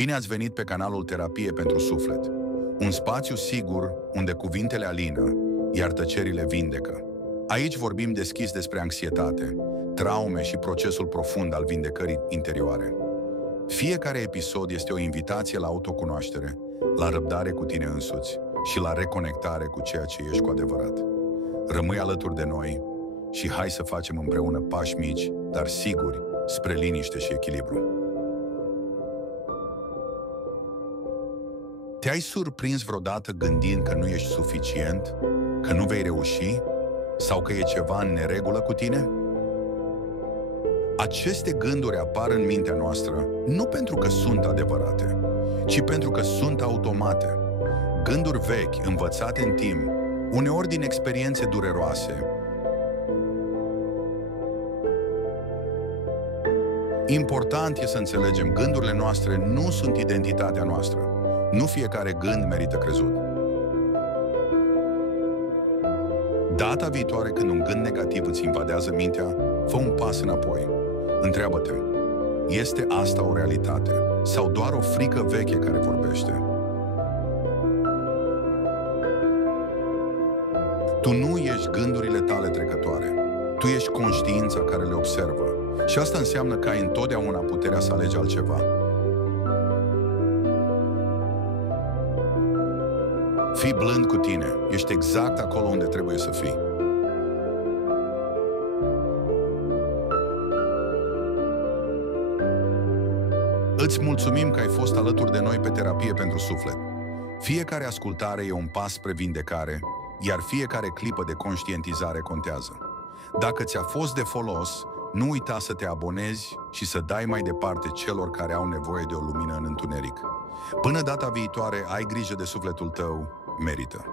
Bine ați venit pe canalul Terapie pentru Suflet, un spațiu sigur unde cuvintele alină, iar tăcerile vindecă. Aici vorbim deschis despre anxietate, traume și procesul profund al vindecării interioare. Fiecare episod este o invitație la autocunoaștere, la răbdare cu tine însuți și la reconectare cu ceea ce ești cu adevărat. Rămâi alături de noi și hai să facem împreună pași mici, dar siguri, spre liniște și echilibru. Te-ai surprins vreodată gândind că nu ești suficient, că nu vei reuși sau că e ceva în neregulă cu tine? Aceste gânduri apar în mintea noastră nu pentru că sunt adevărate, ci pentru că sunt automate. Gânduri vechi, învățate în timp, uneori din experiențe dureroase. Important e să înțelegem, gândurile noastre nu sunt identitatea noastră. Nu fiecare gând merită crezut. Data viitoare când un gând negativ îți invadează mintea, fă un pas înapoi. Întreabă-te, este asta o realitate sau doar o frică veche care vorbește? Tu nu ești gândurile tale trecătoare. Tu ești conștiința care le observă. Și asta înseamnă că ai întotdeauna puterea să alegi altceva. Fii blând cu tine. Ești exact acolo unde trebuie să fii. Îți mulțumim că ai fost alături de noi pe Terapie pentru Suflet. Fiecare ascultare e un pas spre vindecare, iar fiecare clipă de conștientizare contează. Dacă ți-a fost de folos, nu uita să te abonezi și să dai mai departe celor care au nevoie de o lumină în întuneric. Până data viitoare, ai grijă de sufletul tău, merită.